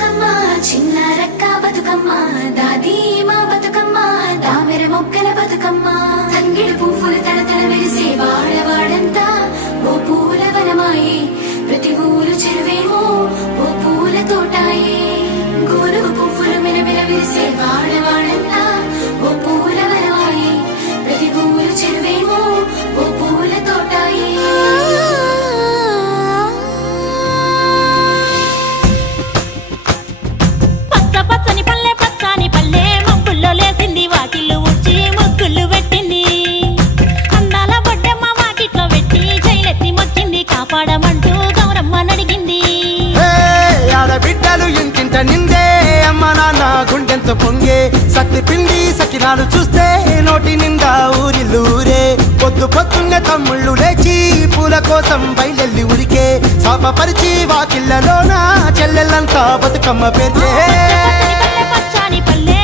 బతుకమ్మ చిన్నారక్క బతుకమ్మ దాది మా బతుకమ్మ దామెర మొక్కల బతుకమ్మ తంగిడి పువ్వులు తడతడ మెరిసే వాడవాడంతా ఓ పూల వనమాయే ప్రతి ఊరు చెరువేమో ఓ పూల తోటాయే గోరుగు పువ్వులు మెలమెల విరిసే వాడవాడంతా ఓ పూల వనమాయే ప్రతి ఊరు చెరువేమో ఓ పూల తోటాయే పచ్చని పల్లె పచ్చని పల్లె మబ్బుల్లో లేసింది వాకిళ్ళు ఊడ్చి ముగ్గులు పెట్టింది అందాల బొడ్డమ్మ వాకిట్లో పెట్టి జైలెత్తి మొక్కింది కాపాడమంటూ గౌరమ్మ నడిగింది ఆడబిడ్డలు ఇంటింట నిందే అమ్మ నాన్న గుండెంత పొంగే సత్తి పిండి సకినాలు చూస్తే నోటి నిండా ఊరిల్లూరే పొద్దున్నే తమ్ముళ్ళు లేచి పూల కోసం బయలెల్లి ఉరికే శాపపరిచి వాకిళ్ళలోన చెల్లెళ్ళంతా బతుకమ్మ పేర్చే పచ్చని పల్లె